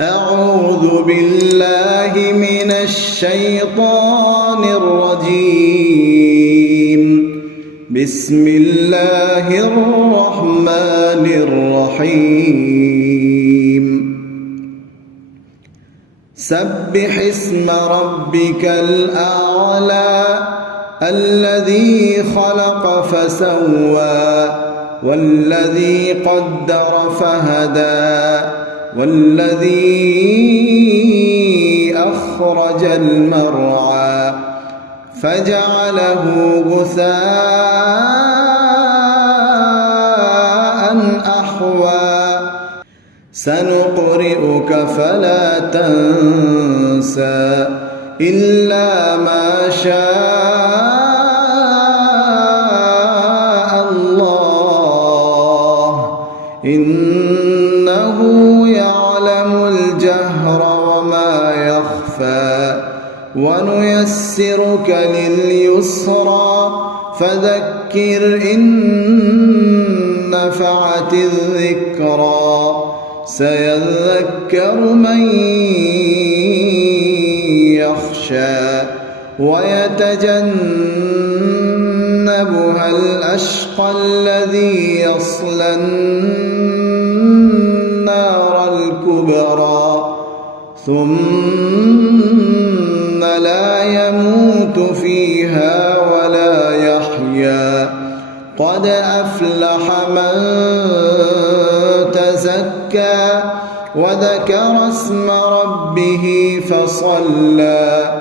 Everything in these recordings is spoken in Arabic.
أعوذ بالله من الشيطان الرجيم. بسم الله الرحمن الرحيم. سبح اسم ربك الأعلى الذي خلق فسوى والذي قدر فهدى والذي أخرج المرعى فجعله غثاء أحوى سنقرئك فلا تنسى إلا ما شاء الله إنه يعلم الجهر وما يخفى ونيسرك لليسرى فذكر إن نفعت الذكرى سيذكر من يخشى ويتجنبها الأشقى الذي يصلى النار الكبرى ثم لا يموت فيها ولا يحيا قد أفلح من تزكى وذكر اسم ربه فصلى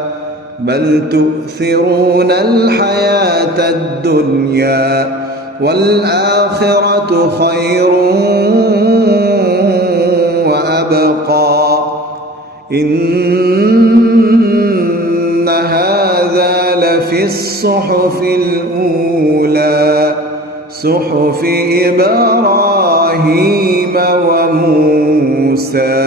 بل تؤثرون الحياة الدنيا والآخرة خير وأبقى إن هذا لفي الصحف الأولى صحف إبراهيم وموسى.